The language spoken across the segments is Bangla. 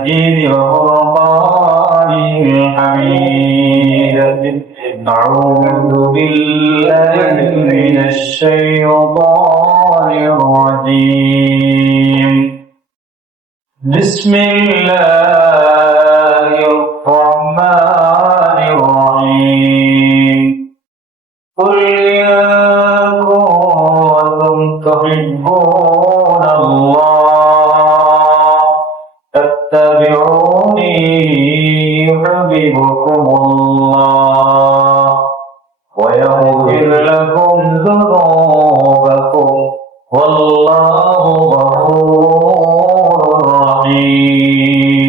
وفرقان الحميد. أعوذ بالله من الشيطان الرجيم. بسم الله الرحمن الرحيم. قل إن كنتم تحبون الله فاتبعوني يحببكم الله ويغفر لكم ذنوبكم والله غفور رحيم.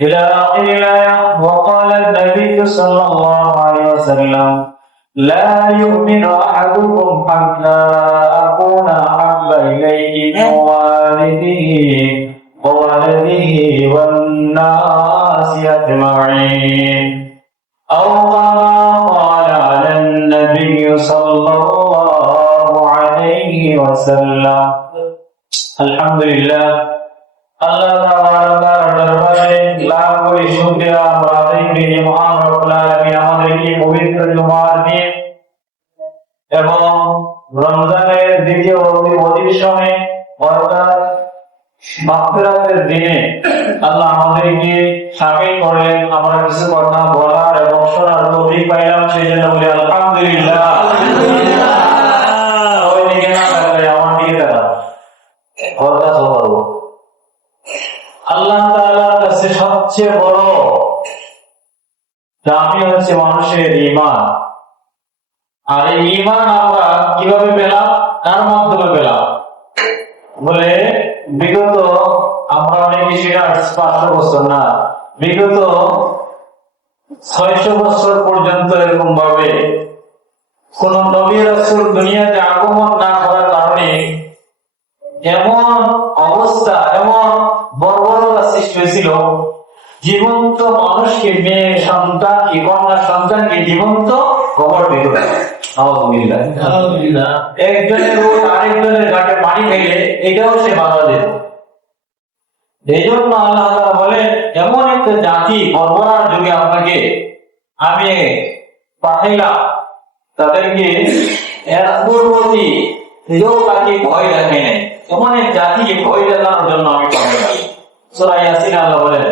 إلى آخر الآية. وقال النبي صلى الله عليه وسلم: لا يؤمن أحدكم حتى أكون أحب إليه من والده وولده والناس أجمعين، أو كما قال على النبي صلى الله عليه وسلم. الحمد لله. আল্লাহ তাআলার দরবারে লাখ কোটি শুকরিয়া আমরা আদায় করি যে মহান রব্বুল আলামিন আমাদেরকে পবিত্র জুমার দিন এবং রমজানের দ্বিতীয় অধিবেশনে অর্থাৎ মাগফিরাতের দিনে আল্লাহ আমাদেরকে শামিল করলেন। আমরা কিছু কথা বলার এবং শোনার তৌফিক পাইলাম, সেই জন্য বলি আলহামদুলিল্লাহ। ওইদিকে না তাকালে আমার দিকে তাকাও, কথা বলবো। আল্লাহ তাআলার কাছে সবচেয়ে বড় দামি হচ্ছে মানুষের ঈমান। আর এই ঈমান আমরা কিভাবে পেলাম? কার মাধ্যমে পেলাম? বলে বিগত আমরা অনেকে সেটা 500 বছর না, বিগত 600 বছর পর্যন্ত এরকম ভাবে কোন নবী রাসূল দুনিয়াতে আগমন না করার কারণে এমন অবস্থা, এমন বর্বরতা সৃষ্টি হয়েছিল, জীবন্ত মানুষকে, মেয়ে সন্তানকে, কন্যা সন্তানকে জীবন্ত কবর দিতে পারে। একজনের আরেকজনের ঘাটে পানি খেলে এটাও সে বাধা দিত। এই জন্য আল্লাহ তাআলা বলেন, এমন একটা জাতি বর্বরার যুগে আপনাকে আমি পাঠাইলাম, তাদেরকে এর পূর্ববর্তী কেউ তাকে ভয় দেখে নাই, এমন এক জাতিকে ভয় দেখানোর জন্য আমি পাঠাইলাম। সূরা ইয়াসিন আল্লাহ বলেন,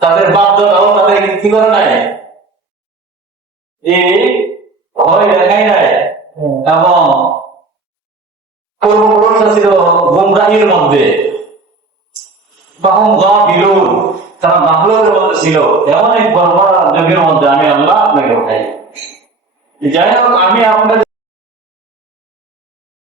তাদের বাধ্যতাও তাদের কি করে নাই, এই ভয় দেখাই নাই, এবং পূর্বপুরুষরা ছিল গুমরাহির মধ্যে, তারা গাফলতের মধ্যে ছিল। এমন এক বর্বর যুগের মধ্যে আমি আল্লাহ আপনাকে উঠাই। যাই হোক, আমি আপনাদের